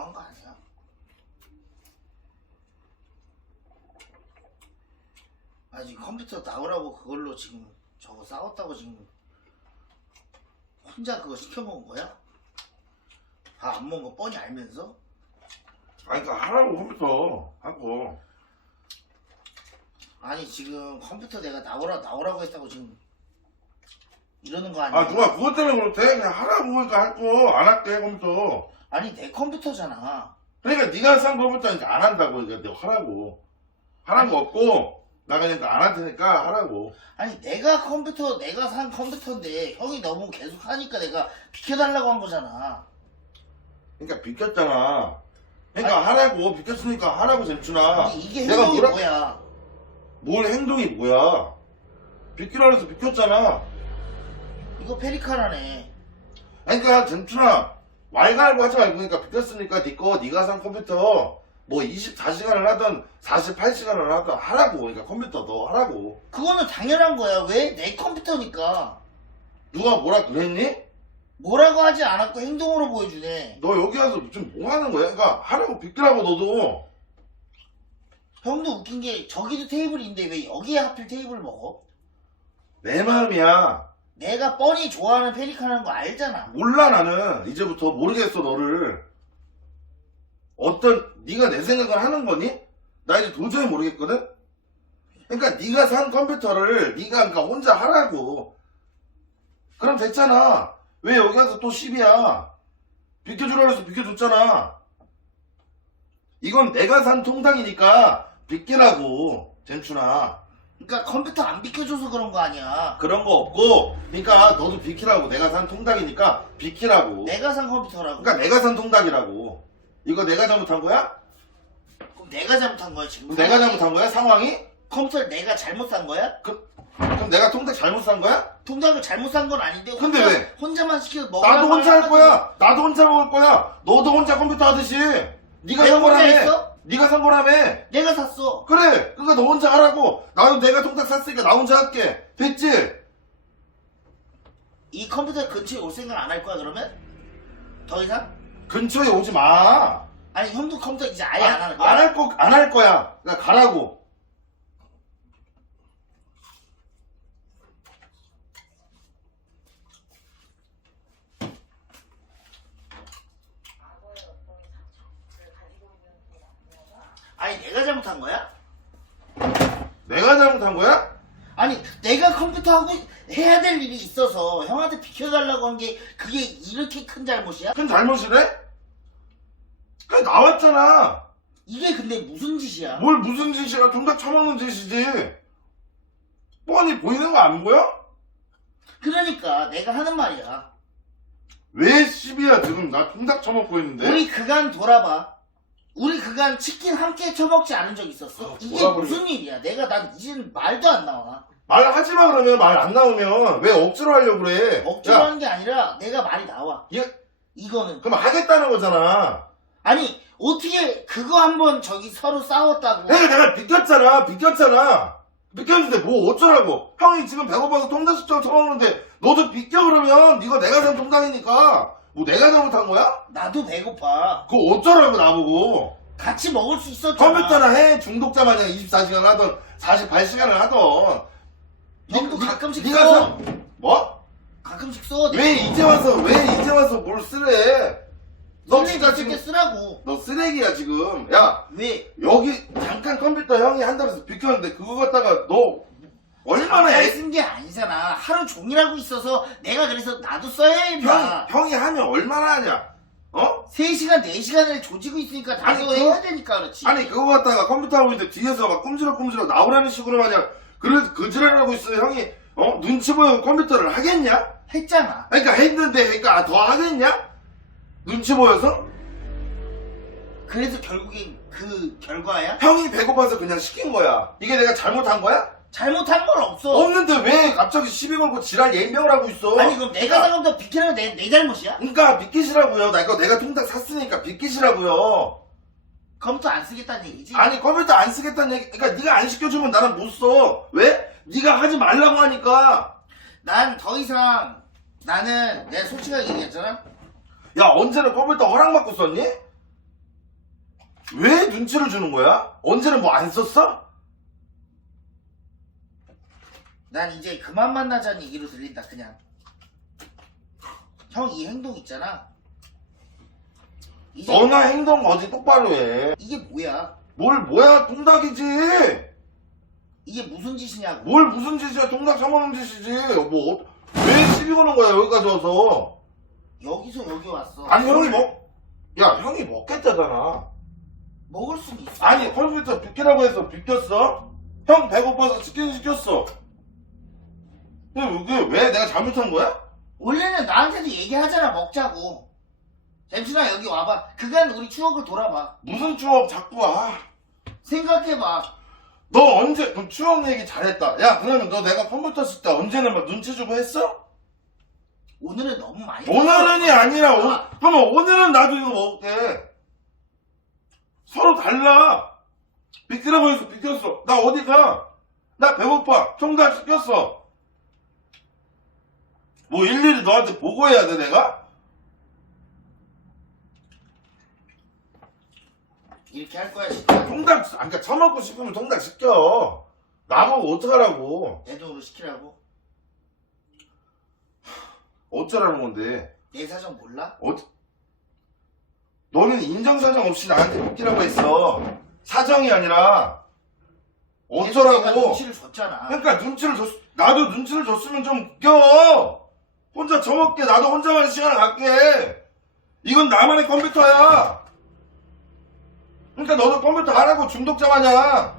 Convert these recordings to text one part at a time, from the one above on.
너무한 거 아니야? 아니 컴퓨터 나오라고 그걸로 지금 저거 싸웠다고 지금 혼자 그거 시켜먹은 거야? 밥안 먹은 거 뻔히 알면서? 아니 그러니까 하라고 컴퓨터 하고 아니 지금 컴퓨터 내가 나오라 나오라고 했다고 지금 이러는 거 아니야? 아 누가 그것 때문에 그렇대 그냥 하라고 그러니까 할 거 안 할게 컴퓨터 아니 내 컴퓨터잖아. 그러니까 네가 산 컴퓨터 이제 안 한다고 그러니까 하라고 하는 거 없고 나 그러니까 안할 테니까 하라고 아니 내가 컴퓨터 내가 산 컴퓨터인데 형이 너무 계속 하니까 내가 비켜달라고 한 거잖아. 그러니까 비켰잖아 그러니까 하라고 비켰으니까 하라고 잼춘아 아니, 이게 내가 행동이 뭐라- 뭐야? 뭘 행동이 뭐야 비키라 해서 비켰잖아 이거 페리카라네. 그러니까 잼춘아 왈가왈부 하지 말고 그러니까 비켰으니까 니거 네가 산 컴퓨터 뭐 24시간을 하던 48시간을 하던 하라고 그러니까 컴퓨터 너 하라고 그거는 당연한 거야. 왜? 내 컴퓨터니까. 누가 뭐라 그랬니? 뭐라고 하지 않았고 행동으로 보여주네. 너 여기 와서 지금 뭐 하는 거야? 그러니까 하라고 비키라고 너도 형도 웃긴 게 저기도 테이블인데 왜 여기에 하필 테이블 먹어? 내 마음이야 내가 뻔히 좋아하는 페리카라는 거 알잖아. 몰라 나는. 이제부터 모르겠어 너를. 어떤 네가 내 생각을 하는 거니? 나 이제 도저히 모르겠거든? 그러니까 네가 산 컴퓨터를 네가 그러니까 혼자 하라고. 그럼 됐잖아. 왜 여기 와서 또 시비야? 비켜주라 그래서 비켜줬잖아. 이건 내가 산 통장이니까 비키라고 잼춘아 그러니까 컴퓨터 안 비켜줘서 그런 거 아니야. 그런 거 없고 그러니까 너도 비키라고 내가 산 통닭이니까 비키라고 내가 산 컴퓨터라고. 그러니까 내가 산 통닭이라고 이거 내가 잘못한 거야? 그럼 내가 잘못한 거야 지금. 내가 잘못한 거야 상황이? 컴퓨터를 내가 잘못 산 거야? 그럼 내가 통닭 잘못 산 거야? 통장을 잘못 산 건 아닌데 근데 혼자, 왜? 혼자만 시켜서 먹어 나도 혼자 할 거야 나도 혼자 먹을 거야 너도 혼자 컴퓨터 하듯이 네가 산 혼자 거라며 했어? 네가 산 거라며 내가 샀어 그래 그러니까 너 혼자 하라고 나도 내가 통닭 샀으니까 나 혼자 할게 됐지? 이 컴퓨터 근처에 올 생각 안 할 거야 그러면? 더 이상? 근처에 오지 마 아니 형도 컴퓨터 이제 아예 안 하는 거야? 안 할 거, 안 할 거야. 그러니까 가라고. 과거의 어떤 상처를 가지고 있는 그 남녀가 아니 내가 잘못한 거야? 내가 잘못한 거야? 아니 내가 컴퓨터 하고 해야 될 일이 있어서 형한테 비켜달라고 한 게 그게 이렇게 큰 잘못이야? 큰 잘못이래? 그래, 나왔잖아. 이게 근데 무슨 짓이야? 뭘 무슨 짓이야. 통닭 처먹는 짓이지. 뻔히 보이는 거 안 보여? 그러니까 내가 하는 말이야 왜 시비야, 지금. 나 통닭 처먹고 있는데. 우리 그간 돌아봐 우리 그간 치킨 함께 처먹지 않은 적 있었어? 아, 이게 돌아버리네. 무슨 일이야 내가 난 이제는 말도 안 나와 말하지 마, 그러면. 말 안 나오면. 왜 억지로 하려고 그래? 억지로 야, 하는 게 아니라 내가 말이 나와 얘, 이거는 그럼 하겠다는 거잖아. 아니 어떻게 그거 한번 저기 서로 싸웠다고 내가 내가 비켰잖아 비켰잖아 비켰는데 뭐 어쩌라고 형이 지금 배고파서 통닭 시켜 처먹는데 너도 비켜 그러면 이거 내가 산 통닭이니까 뭐 내가 잘못한 거야? 나도 배고파. 그거 어쩌라고 나보고. 같이 먹을 수 있었잖아. 컴퓨터나 해 중독자 마냥 24시간 하던 48시간을 하던 형도 니- 가끔씩 니가 써. 사- 뭐? 가끔씩 써. 왜 이제 와서 왜 이제 와서 뭘 쓰래 너 진짜 지금 쓰라고. 너 쓰레기야 지금 야 왜? 여기 잠깐 컴퓨터 형이 한다면서 비켰는데 그거 갖다가 너 얼마나 애, 쓴게 아니잖아. 하루 종일 하고 있어서 내가 그래서 나도 써야 해. 형. 형이 하면 얼마나 하냐 어? 3시간, 4시간을 조지고 있으니까 아니, 나도 그거- 해야 되니까 그렇지. 아니 그거 갖다가 컴퓨터 하고 있는데 뒤에서 막 꼼지락꼼지락 나오라는 식으로 마냥 그래 그지랄을 하고 있어 형이 어 눈치 보여 컴퓨터를 하겠냐? 했잖아. 그러니까 했는데 그러니까 더 하겠냐? 눈치 보여서? 그래서 결국엔 그 결과야? 형이 배고파서 그냥 시킨 거야. 이게 내가 잘못한 거야? 잘못한 건 없어. 없는데 왜 갑자기 시비 걸고 지랄 예명을 하고 있어? 아니 그럼 내가 상관도 비키라는 내, 내 잘못이야? 그러니까 비키시라고요. 나 이거 내가 통닭 샀으니까 비키시라고요. 컴퓨터 안 쓰겠다는 얘기지? 아니 컴퓨터 안 쓰겠다는 얘기. 그러니까 네가 안 시켜주면 나는 못 써. 왜? 네가 하지 말라고 하니까. 난 더 이상 나는 내가 솔직하게 얘기했잖아. 야 언제는 컴퓨터 허락받고 썼니? 왜 눈치를 주는 거야? 언제는 뭐 안 썼어? 난 이제 그만 만나자는 얘기로 들린다 그냥. 형 이 행동 있잖아. 이제 너나 행동 어디 똑바로 해. 이게 뭐야? 뭘 뭐야 통닭이지. 이게 무슨 짓이냐고. 뭘 무슨 짓이야 통닭 사먹는 짓이지. 뭐 어- 왜 시비 거는 거야 여기까지 와서. 여기서 여기 왔어. 아니 형이 먹. 야 형이 먹겠다잖아. 먹을 수는 있어. 아니 컴퓨터 비키라고 해서 비켰어? 형 배고파서 치킨 시켰어. 근데 이게 왜 내가 잘못한 거야? 원래는 나한테도 얘기하잖아 먹자고. 잠시나 여기 와봐. 그간 우리 추억을 돌아봐. 무슨 추억 자꾸 와. 생각해봐. 너 언제 그럼 추억 얘기 잘했다. 야 그러면 너 내가 컴퓨터 쓸 때 언제는 막 눈치 주고 했어? 오늘은 너무 많이. 오늘은이 아니라 오, 아. 그러면 오늘은 나도 이거 먹을게. 서로 달라. 비키라고 해서 비켰어. 나 어디 가? 나 배고파. 통닭 시켰어. 뭐 일일이 너한테 보고해야 돼 내가? 이렇게 할 거야 진짜. 통닭 아니, 그러니까 처먹고 싶으면 통닭 시켜. 나보고 어떡하라고. 내 돈으로 시키라고. 어쩌라는 건데. 내 사정 몰라? 어, 너는 인정사정 없이 나한테 비키라고 했어. 사정이 아니라 어쩌라고. 눈치를 줬잖아. 그러니까 눈치를 줬, 나도 눈치를 줬으면 좀 웃겨. 혼자 저먹게 나도 혼자만 시간을 갖게. 이건 나만의 컴퓨터야. 그러니까 너도 컴퓨터 하라고 중독자 마냥.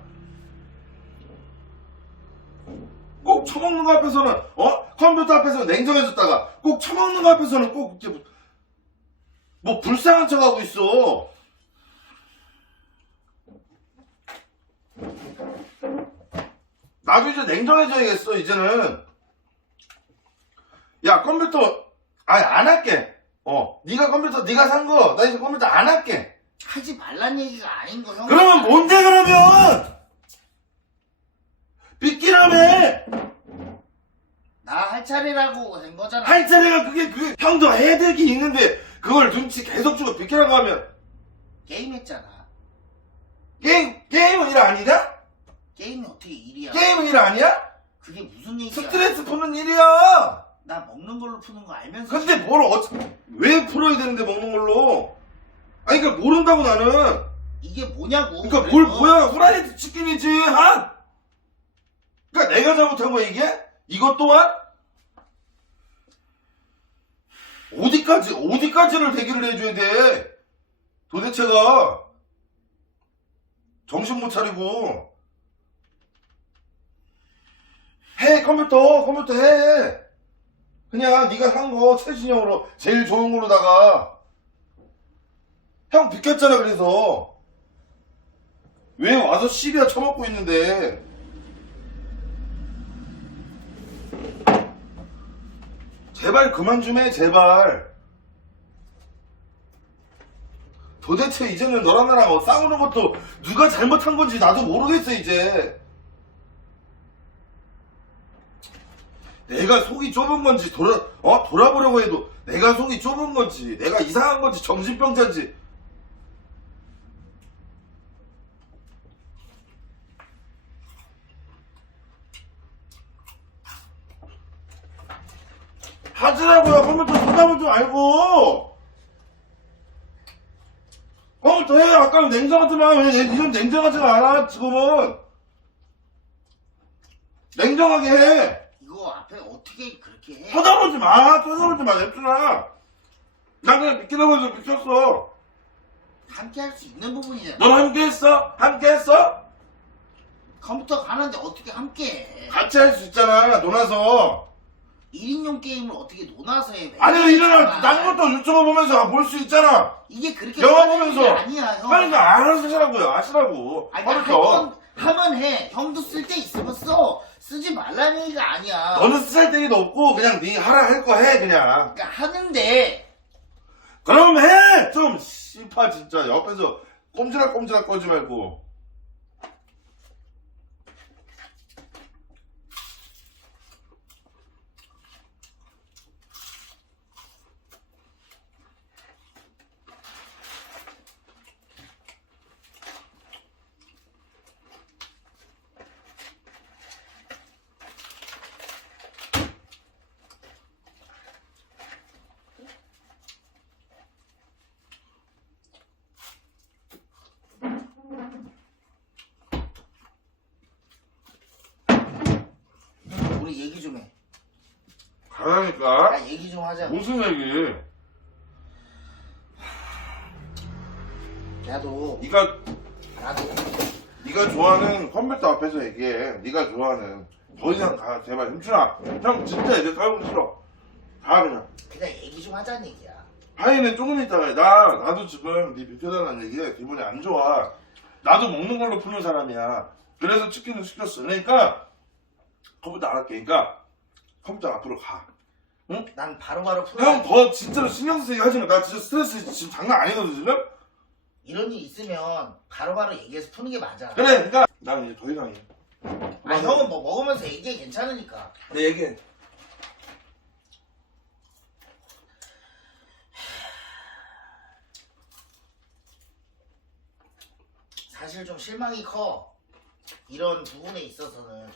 꼭 처먹는 거 앞에서는 어 컴퓨터 앞에서 냉정해졌다가 꼭 처먹는 거 앞에서는 꼭 이렇게 뭐- 뭐 불쌍한 척하고 있어. 나도 이제 냉정해져야겠어 이제는. 야 컴퓨터 아니 안 할게. 어 네가 컴퓨터 네가 산 거 나 이제 컴퓨터 안 할게. 하지 말란 얘기가 아닌 거 형. 그러면 뭔데 그러면? 빗기라며 나 할 차례라고 된 거잖아. 할 차례가 그게 그 형도 해야 될 게 있는데 그걸 눈치 계속 주고 빗기라고 하면 게임했잖아. 게임 게임은 일 아니냐? 게임이 어떻게 일이야? 게임은 일 아니야? 그게 무슨 얘기야? 스트레스 푸는 일이야. 나 먹는 걸로 푸는 거 알면서. 근데 뭘 어찌 왜 풀어야 되는데 먹는 걸로? 아니 그러니까 모른다고 나는. 이게 뭐냐고. 그러니까 뭘 그래서. 뭐야 후라이드 치킨이지 한. 그러니까 내가 잘못한 거야 이게? 이것 또한? 어디까지 어디까지를 대기를 해줘야 돼? 도대체가 정신 못 차리고 해 컴퓨터 컴퓨터 해 그냥 네가 산 거 최신형으로 제일 좋은 걸로다가 형 비켰잖아 그래서. 왜 와서 시비야 처먹고 있는데? 제발 그만 좀 해 제발. 도대체 이제는 너랑 나랑 어, 싸우는 것도 누가 잘못한 건지 나도 모르겠어 이제 내가 속이 좁은 건지 돌아 어? 돌아보려고 해도 내가 속이 좁은 건지 내가 이상한 건지 정신병자인지. 하지라고요. 컴퓨터 손잡을 줄 알고. 컴퓨터 해. 아까 냉정하지만 왜 이건 냉정하지가 않아 지금은. 냉정하게 해 이거 앞에 어떻게 그렇게 해? 쳐다보지 마, 쳐다보지 마, 냅두나. 나 그냥 믿기라고 해서 미쳤어. 함께 할 수 있는 부분이잖아. 넌 함께 했어? 함께 했어? 컴퓨터 가는데 어떻게 함께 해? 같이 할 수 있잖아, 놀아서. 1인용 게임을 어떻게 논아서 해? 아니, 일어나, 난 것도 유튜브 보면서 볼 수 있잖아. 이게 그렇게 영화 게 보면서. 아니야 형. 그러니까 알아서 하시라고요, 아시라고. 아니. 하면 하면 해. 형도 쓸 때 있으면 써. 쓰지 말라는 얘기가 아니야. 너는 쓸데기도 없고, 그냥 네 하라 할 거 해, 그냥. 그러니까 하는데 그럼 해! 좀, 씨파, 진짜. 옆에서 꼼지락꼼지락 거지 말고. 우리 얘기 좀 해. 가라니까. 야 얘기 좀 하자. 무슨 얘기? 나도 네가 나도 네가 좋아하는 컴퓨터 앞에서 얘기해. 네가 좋아하는. 더 이상 가. 제발 힘주라. 형 진짜 이제 살고 싫어. 가 그냥. 그냥 얘기 좀 하자는 얘기야. 하이는 조금 있다가 해. 나 나도 지금 네 비켜달라는 얘기에 기분이 안 좋아. 나도 먹는 걸로 푸는 사람이야. 그래서 치킨을 시켰어. 그러니까 컴퓨터 안 할게. 그러니까 컴퓨터 앞으로 가. 난 바로바로 풀어. 형 더 진짜로 신경 쓰게 하지 마. 나 진짜 스트레스 지금 장난 아니거든 지금. 이런 일 있으면 바로바로 얘기해서 푸는 게 맞아. 그래. 그러니까 난 이제 더 이상해. 아 형은 뭐 먹으면서 얘기해 괜찮으니까. 내 얘기해. 사실 좀 실망이 커. 이런 부분에 있어서는.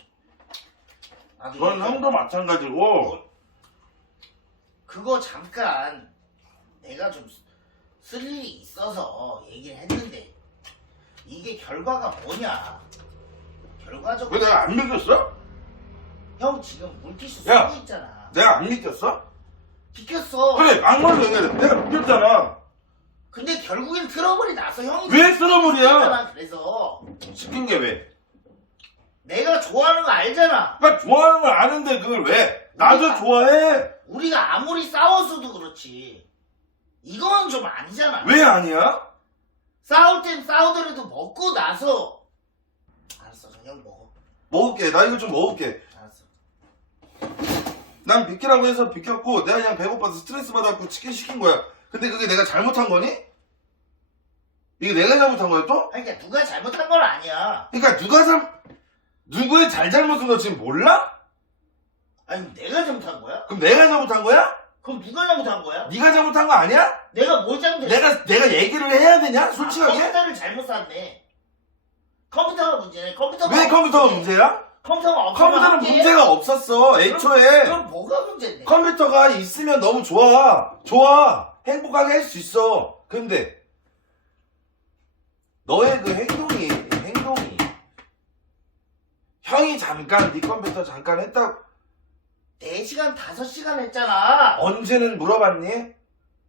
나도 전 이거- 형도 마찬가지고. 그거 잠깐 내가 좀 쓸 일이 있어서 얘기를 했는데 이게 결과가 뭐냐? 결과적으로 왜 내가 안 믿겼어? 형 지금 물티슈 야! 쓰고 있잖아. 내가 안 믿겼어? 비켰어. 그래 막말로 얘기해. 내가 믿겼잖아. 근데 결국엔 트러블이 나서 형이 왜 트러블이야? 그래서 시킨 게 왜? 내가 좋아하는 거 알잖아. 그러니까 좋아하는 걸 아는데 그걸 왜? 나도 그러니까. 좋아해. 우리가 아무리 싸웠어도 그렇지. 이건 좀 아니잖아. 왜 아니야? 싸울 땐 싸우더라도 먹고 나서 알았어, 형 먹어. 먹을게. 나 이거 좀 먹을게. 알았어. 난 비키라고 해서 비켰고 내가 그냥 배고파서 스트레스 받아갖고 치킨 시킨 거야. 근데 그게 내가 잘못한 거니? 이게 내가 잘못한 거야 또? 아니, 그러니까 누가 잘못한 건 아니야. 그러니까 누가 잘 누구의 잘잘못은 너 지금 몰라? 아니, 내가 잘못한 거야? 그럼 내가 잘못한 거야? 그럼 누가 잘못한 거야? 네가 잘못한 거 아니야? 내가 뭘 잘못했어? 내가 내가 얘기를 해야 되냐? 아, 솔직하게? 컴퓨터를 잘못 샀네. 컴퓨터가 문제네. 컴퓨터가 왜 컴퓨터가. 문제야? 컴퓨터가 없으면 컴퓨터는? 문제가 없었어. 애초에 그럼 뭐가 문제인데? 컴퓨터가 있으면 너무 좋아. 좋아. 행복하게 할 수 있어. 근데 너의 그 행동이 형이 잠깐 네 컴퓨터 잠깐 했다고 4시간, 5시간 했잖아. 언제는 물어봤니?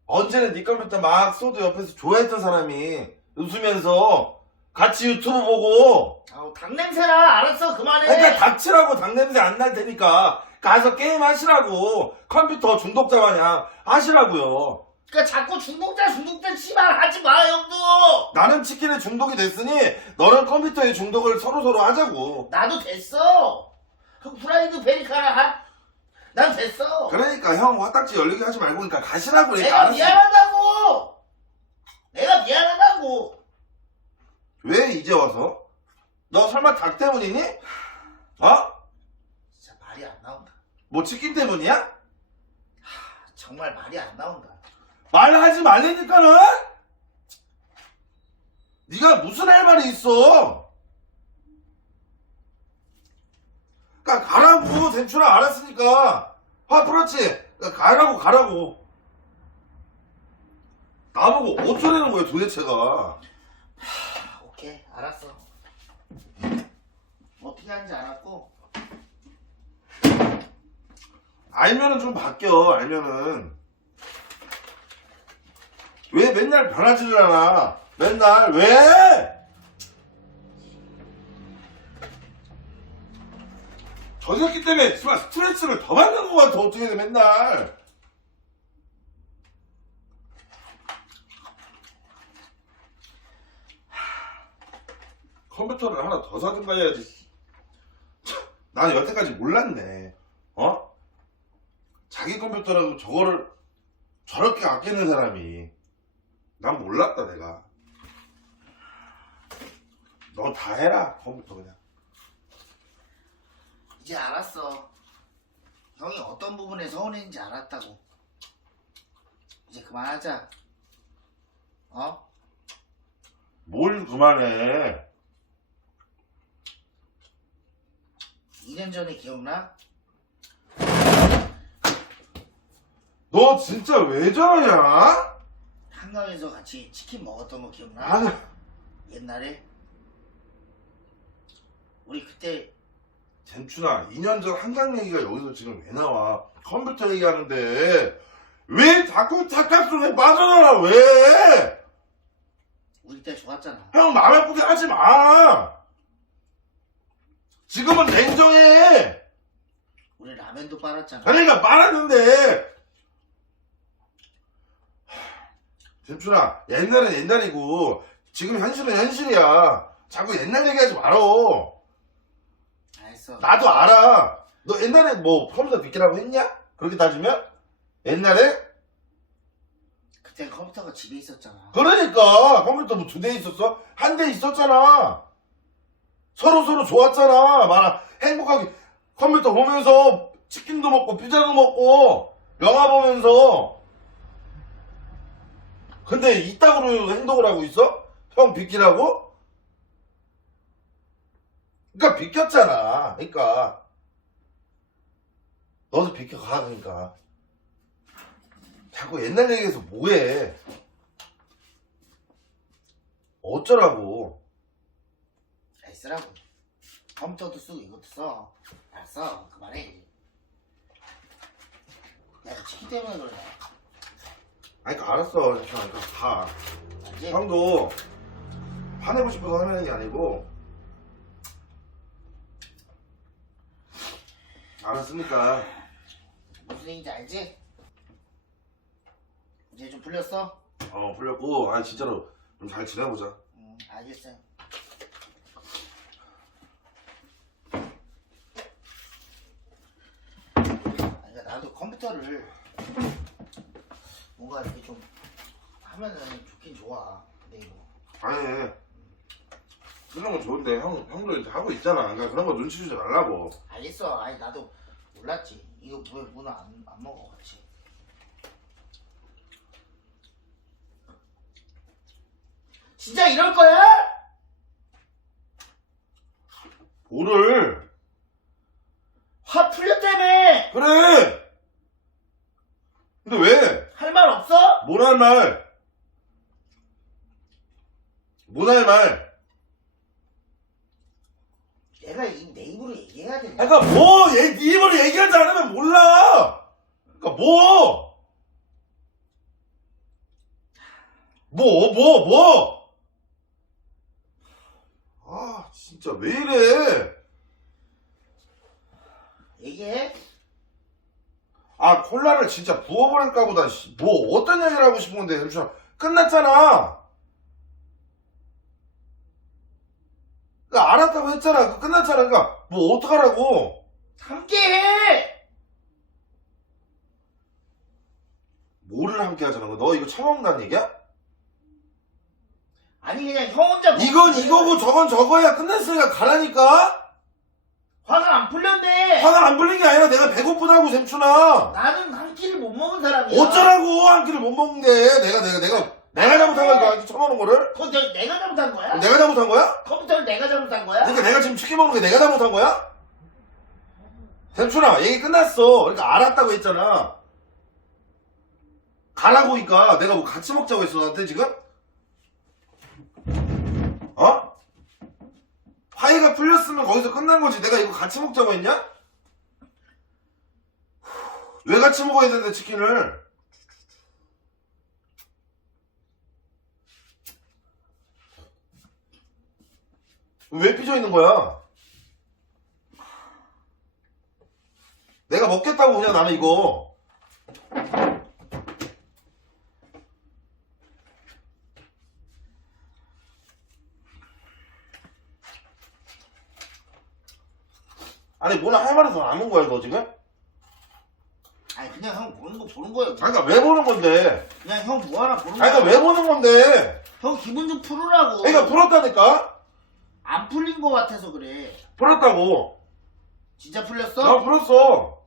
언제는 네 컴퓨터 막 쏘도 옆에서 좋아했던 사람이 웃으면서 같이 유튜브 보고 아우, 닭냄새나. 알았어, 그만해. 그러니까 닥치라고 당냄새 안 날 테니까 가서 게임 하시라고 컴퓨터 중독자 마냥 하시라고요 그러니까 자꾸 중독자, 중독자 씨발 하지 마, 형도. 나는 치킨에 중독이 됐으니 너는 컴퓨터에 중독을 서로서로 하자고 나도 됐어. 그 프라이드 베리카라 하? 난 됐어. 그러니까 형 화딱지 열리게 하지 말고 그러니까 가시라고 그러니까 내가 알았어. 미안하다고. 내가 미안하다고. 왜 이제 와서? 너 설마 닭 때문이니? 어? 진짜 말이 안 나온다. 뭐 치킨 때문이야? 정말 말이 안 나온다. 말하지 말라니까는? 네가 무슨 할 말이 있어? 그니까 가라고 젠추라 알았으니까 화 풀었지? 그러니까 가라고 가라고 나보고 어쩌라는 거야 도대체가 아, 오케이, 알았어. 어떻게 하는지 알았고, 알면은 좀 바뀌어 알면은 왜 맨날 변하지를 않아. 맨날 왜? 저 새끼 때문에 정말 스트레스를 더 받는 것 같아 어떻게 돼 맨날. 컴퓨터를 하나 더 사든가 해야지 난 여태까지 몰랐네. 어? 자기 컴퓨터라고 저거를 저렇게 아끼는 사람이 난 몰랐다 내가 너 다 해라 컴퓨터 그냥 이제 알았어. 형이 어떤 부분에 서운했는지 알았다고. 이제 그만하자. 어? 뭘 그만해 2년 전에 기억나? 너 진짜 왜 저러냐? 한강에서 같이 치킨 먹었던 거 기억나? 아, 옛날에? 우리 그때 젠춘아 2년 전 한강 얘기가 여기서 지금 왜 나와 컴퓨터 얘기하는데 왜 자꾸 착각순에 빠져나와 왜? 우리 때 좋았잖아. 형 마음 아프게 하지 마 지금은 냉정해 우리 라면도 빨았잖아. 그러니까 말하는데 잼춘아 옛날은 옛날이고 지금 현실은 현실이야 자꾸 옛날 얘기하지 말어 알았어. 나도 알아 너 옛날에 뭐 컴퓨터 비키라고 했냐? 그렇게 따지면? 옛날에? 그땐 컴퓨터가 집에 있었잖아. 그러니까 컴퓨터 뭐 두 대 있었어? 한 대 있었잖아 서로 서로 좋았잖아 막 행복하게 컴퓨터 보면서 치킨도 먹고 피자도 먹고 영화 보면서 근데 이따구로 행동을 하고 있어? 형 비키라고? 그러니까 비켰잖아 그러니까 너도 비켜가 그러니까 자꾸 옛날 얘기해서 뭐해 어쩌라고 잘 쓰라고. 컴퓨터도 쓰고 이것도 써. 알았어. 그만해. 내가 치킨 때문에 그래. 아니 그러니까 알았어 그러니까 다 알지? 형도 화내고 싶어서 하는 게 아니고 알았으니까 무슨 얘기인지 알지? 이제 좀 풀렸어? 어 풀렸고 아 진짜로 좀 잘 지내보자 응, 알겠어. 아니, 그러니까 나도 컴퓨터를 뭔가 이렇게 좀 하면은 좋긴 좋아. 근데 이거 아니 그런 건 좋은데 형, 형도 이제 하고 있잖아 그러니까 그런 거 눈치 주지 말라고 알겠어. 아니 나도 몰랐지. 이거 왜 문어 안, 안 먹어 같이. 진짜 이럴 거야? 뭐를 화 풀렸다며! 그래 근데 왜? 할 말 없어? 못할 말 못 할 말 내가 이, 내 입으로 얘기해야 되냐? 그러니까 뭐, 얘, 네 입으로 얘기하지 않으면 몰라! 그러니까 뭐! 뭐, 뭐, 뭐! 아, 진짜 왜 이래? 얘기해? 아, 콜라를 진짜 부어버릴까 보다, 씨. 뭐, 어떤 얘기를 하고 싶은 건데, 잠시만. 끝났잖아! 그 알았다고 했잖아. 그 끝났잖아. 그니까, 뭐, 어떡하라고! 함께 해! 뭐를 함께 하자는 거야? 너 이거 처먹는다는 얘기야? 아니 그냥 형 혼자 먹- 이건 이거고 저건 저거야 끝났으니까 가라니까 화가 안 풀렸네. 화가 안 불린 게 아니라 배고프다고 샘춘아 나는 한 끼를 못 먹은 사람이야. 어쩌라고 한 끼를 못 먹는데 내가 내가 내가 내가 잘못한 거야 나한테 쳐먹는 거를 그건 저- 내가 잘못한 거야? 내가 잘못한 거야? 컴퓨터를 내가 잘못한 거야? 그러니까 내가 지금 치킨 먹는 게 내가 잘못한 거야? 샘춘아 얘기 끝났어 그러니까 알았다고 했잖아 가라고 하니까 내가 뭐 같이 먹자고 했어 나한테 지금? 어? 화해가 풀렸으면 거기서 끝난 거지 내가 이거 같이 먹자고 했냐? 왜 같이 먹어야 되는데 치킨을 왜 삐져 있는 거야? 내가 먹겠다고 그냥 나는 이거 아니 뭐나 할 말이 더 남은 거야 너 지금? 그냥 형 보는 거 보는 거예요. 아니 그러니까 왜 보는 건데? 그냥 형 뭐 하나 보는 아니 거야. 그러니까 왜 보는 건데? 형 기분 좀 풀으라고. 그러니까 풀었다니까? 안 풀린 거 같아서 그래. 풀었다고 진짜 풀렸어? 나 풀었어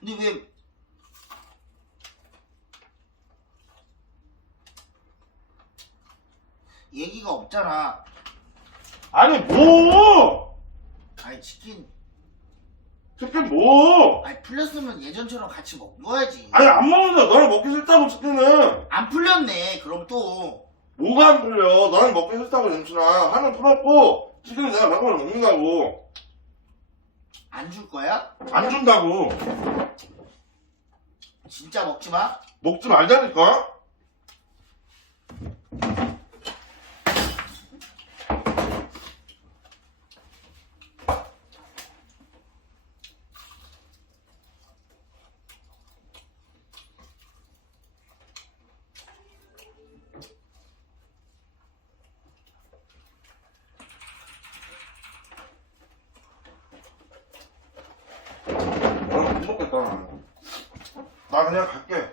근데 왜 얘기가 없잖아. 아니 뭐? 치킨 치킨 뭐? 아니 풀렸으면 예전처럼 같이 먹어야지. 아니 안 먹는다 너랑 먹기 싫다고 치킨은 안 풀렸네. 그럼 또 뭐가 안 풀려 너랑 먹기 싫다고 괜찮아 하면 풀었고 치킨은 내가 방금을 먹는다고 안 줄 거야? 안 준다고 진짜 먹지 마. 먹지 말자니까 나는. 나 그냥 갈게